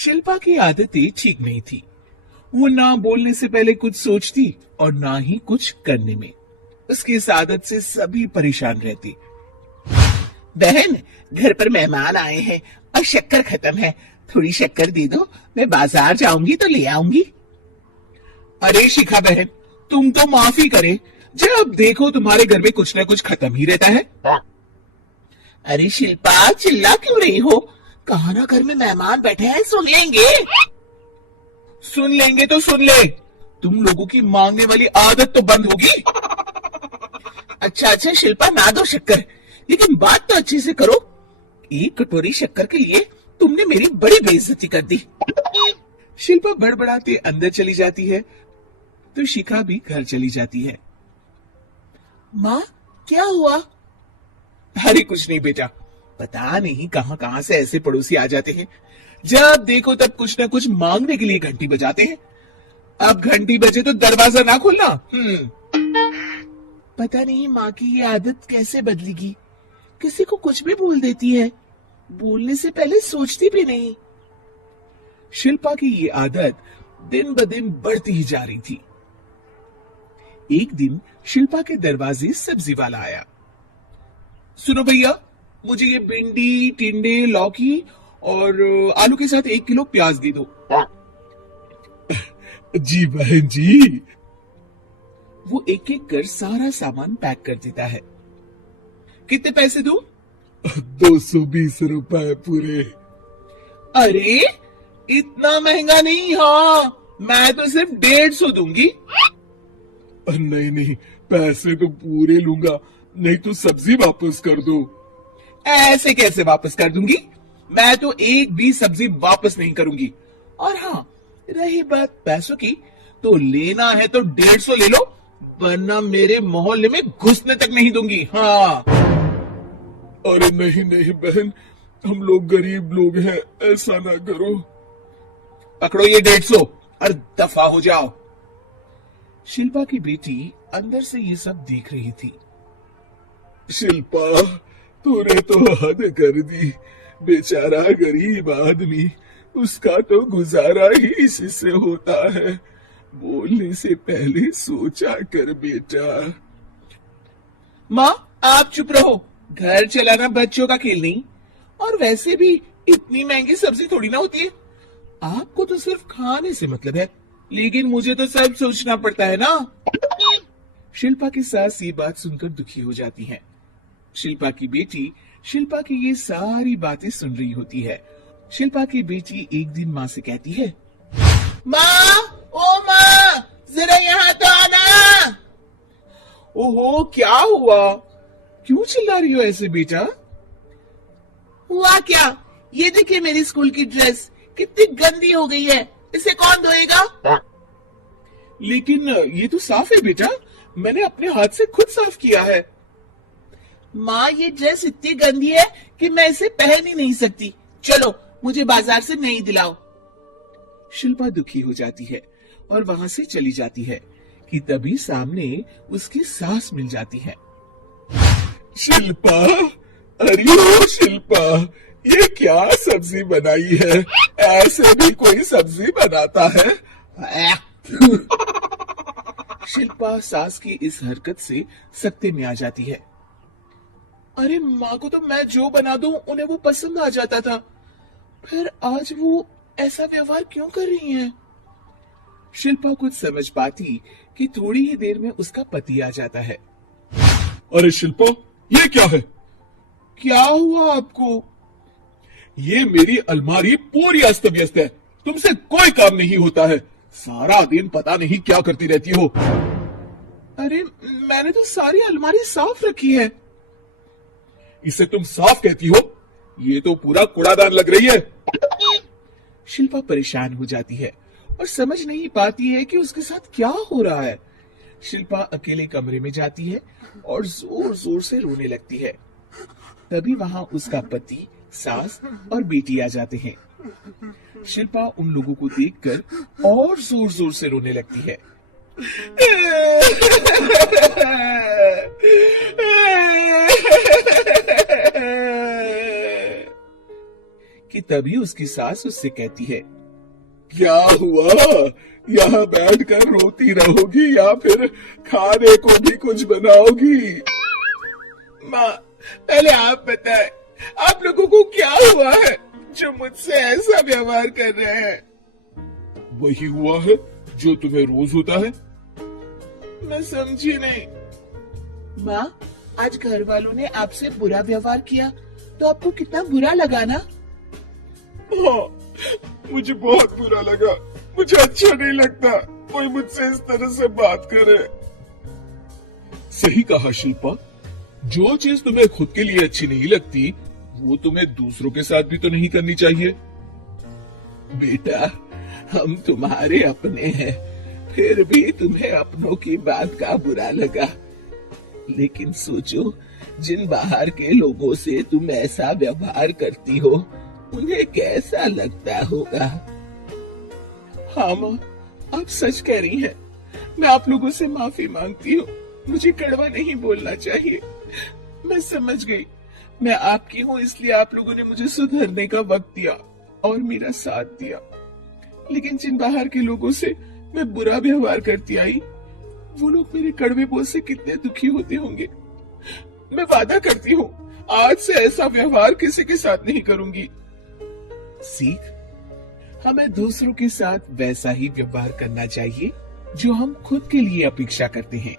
शिल्पा की आदतें ठीक नहीं थी। वो ना बोलने से पहले कुछ सोचती और ना ही कुछ करने में। उसकी इस आदत से सभी परेशान रहते। बहन, घर पर मेहमान आए हैं और शक्कर खत्म है, थोड़ी शक्कर दे दो, मैं बाजार जाऊंगी तो ले आऊंगी। अरे शिखा बहन, तुम तो माफी करे, जब देखो तुम्हारे घर में कुछ ना कुछ खत्म ही रहता है। अरे शिल्पा, चिल्ला क्यों रही हो? कहा ना घर में मेहमान बैठे हैं, सुन लेंगे। सुन लेंगे तो सुन ले, तुम लोगों की मांगने वाली आदत तो बंद होगी। अच्छा शिल्पा, ना दो शक्कर, लेकिन बात तो अच्छे से करो। एक कटोरी शक्कर के लिए तुमने मेरी बड़ी बेइज्जती कर दी। शिल्पा बड़बड़ाते अंदर चली जाती है तो शिखा भी घर चली जाती है। माँ, क्या हुआ? अरे कुछ नहीं बेटा, पता नहीं कहां कहां से ऐसे पड़ोसी आ जाते हैं, जब देखो तब कुछ ना कुछ मांगने के लिए घंटी बजाते हैं। अब घंटी बजे तो दरवाजा ना खोलना। पता नहीं माँ की ये आदत कैसे बदलेगी, किसी को कुछ भी बोल देती है, बोलने से पहले सोचती भी नहीं। शिल्पा की ये आदत दिन ब दिन बढ़ती ही जा रही थी। एक दिन शिल्पा के दरवाजे सब्जी वाला आया। सुनो भैया, मुझे ये भिंडी, टिंडे, लौकी और आलू के साथ 1 किलो प्याज दे दो। जी बहन जी। वो एक एक कर सारा सामान पैक कर देता है। कितने पैसे दूं? 220 रुपए पूरे। अरे इतना महंगा नहीं, हाँ मैं तो सिर्फ 150 दूंगी। नहीं नहीं, पैसे तो पूरे लूंगा, नहीं तो सब्जी वापस कर दो। ऐसे कैसे वापस कर दूंगी? मैं तो एक भी सब्जी वापस नहीं करूंगी। और हाँ, रही बात पैसों की, तो लेना है तो 150 ले लो, वरना मेरे मोहल्ले में घुसने तक नहीं दूंगी। हाँ। अरे नहीं नहीं बहन, हम लोग गरीब लोग हैं, ऐसा ना करो। पकड़ो ये 150 और दफा हो जाओ। शिल्पा की बेटी अंदर से ये सब देख रही थी। शिल्पा, तूने तो हद कर दी, बेचारा गरीब आदमी, उसका तो गुजारा ही इसी से होता है, बोलने से पहले सोचा कर बेटा। माँ आप चुप रहो, घर चलाना बच्चों का खेल नहीं, और वैसे भी इतनी महंगी सब्जी थोड़ी ना होती है। आपको तो सिर्फ खाने से मतलब है, लेकिन मुझे तो सब सोचना पड़ता है ना। शिल्पा की सास ये बात सुनकर दुखी हो जाती है। शिल्पा की बेटी शिल्पा की ये सारी बातें सुन रही होती है। शिल्पा की बेटी एक दिन माँ से कहती है, माँ, ओ माँ, जरा यहाँ तो आना। ओहो, क्या हुआ? क्यों चिल्ला रही हो ऐसे बेटा? हुआ क्या, ये देखिए मेरी स्कूल की ड्रेस कितनी गंदी हो गई है, इसे कौन धोएगा? लेकिन ये तो साफ है बेटा, मैंने अपने हाथ से खुद साफ किया है। माँ, ये ड्रेस इतनी गंदी है कि मैं इसे पहन ही नहीं सकती, चलो मुझे बाजार से नई दिलाओ। शिल्पा दुखी हो जाती है और वहां से चली जाती है कि तभी सामने उसकी सास मिल जाती है। शिल्पा, अरे ओ शिल्पा, ये क्या सब्जी बनाई है? ऐसे भी कोई सब्जी बनाता है? शिल्पा सास की इस हरकत से सख्ते में आ जाती है। अरे माँ को तो मैं जो बना दूं उन्हें वो पसंद आ जाता था, फिर आज वो ऐसा व्यवहार क्यों कर रही हैं? शिल्पा कुछ समझ पाती कि थोड़ी ही देर में उसका पति आ जाता है। अरे शिल्पा, ये क्या है? क्या हुआ आपको? ये मेरी अलमारी पूरी अस्त व्यस्त है, तुमसे कोई काम नहीं होता है, सारा दिन पता नहीं क्या करती रहती हो। अरे मैंने तो सारी अलमारी साफ रखी है। इसे तुम साफ कहती हो? ये तो पूरा कूड़ादान लग रही है। शिल्पा परेशान हो जाती है और समझ नहीं पाती है कि उसके साथ क्या हो रहा है। शिल्पा अकेले कमरे में जाती है और जोर जोर से रोने लगती है। तभी वहां उसका पति, सास और बेटी आ जाते हैं। शिल्पा उन लोगों को देखकर और जोर जोर से रोने लगती है। कि तभी उसकी सास उससे कहती है, क्या हुआ? यहाँ बैठकर रोती रहोगी या फिर खाने को भी कुछ बनाओगी? माँ, पहले आप बताएं, आप लोगों को क्या हुआ है जो मुझसे ऐसा व्यवहार कर रहे हैं? वही हुआ है जो तुम्हें रोज होता है। मैं समझी नहीं। माँ, आज घर वालों ने आपसे बुरा व्यवहार किया तो आपको कितना बुरा लगा ना? हाँ, मुझे बहुत बुरा लगा। मुझे अच्छा नहीं लगता कोई मुझसे इस तरह से बात करे। सही कहा शिल्पा, जो चीज तुम्हें खुद के लिए अच्छी नहीं लगती वो तुम्हें दूसरों के साथ भी तो नहीं करनी चाहिए। बेटा, हम तुम्हारे अपने हैं, फिर भी तुम्हें अपनों की बात का बुरा लगा। लेकिन सोचो, जिन बाहर के लोगों से तुम ऐसा व्यवहार करती हो उन्हें कैसा लगता होगा। हाँ माँ, आप सच कह रही हैं। मैं आप लोगों से माफी मांगती हूँ। मुझे कड़वा नहीं बोलना चाहिए। मैं समझ गई। मैं आपकी हूँ इसलिए आप लोगों ने मुझे सुधरने का वक्त दिया और मेरा साथ दिया। लेकिन जिन बाहर के लोगों से मैं बुरा व्यवहार करती आई, वो लोग मेरे कड़वे बोल से कितने दुखी होते होंगे। मैं वादा करती हूँ, आज से ऐसा व्यवहार किसी के साथ नहीं करूंगी। सीख, हमें दूसरों के साथ वैसा ही व्यवहार करना चाहिए जो हम खुद के लिए अपेक्षा करते हैं।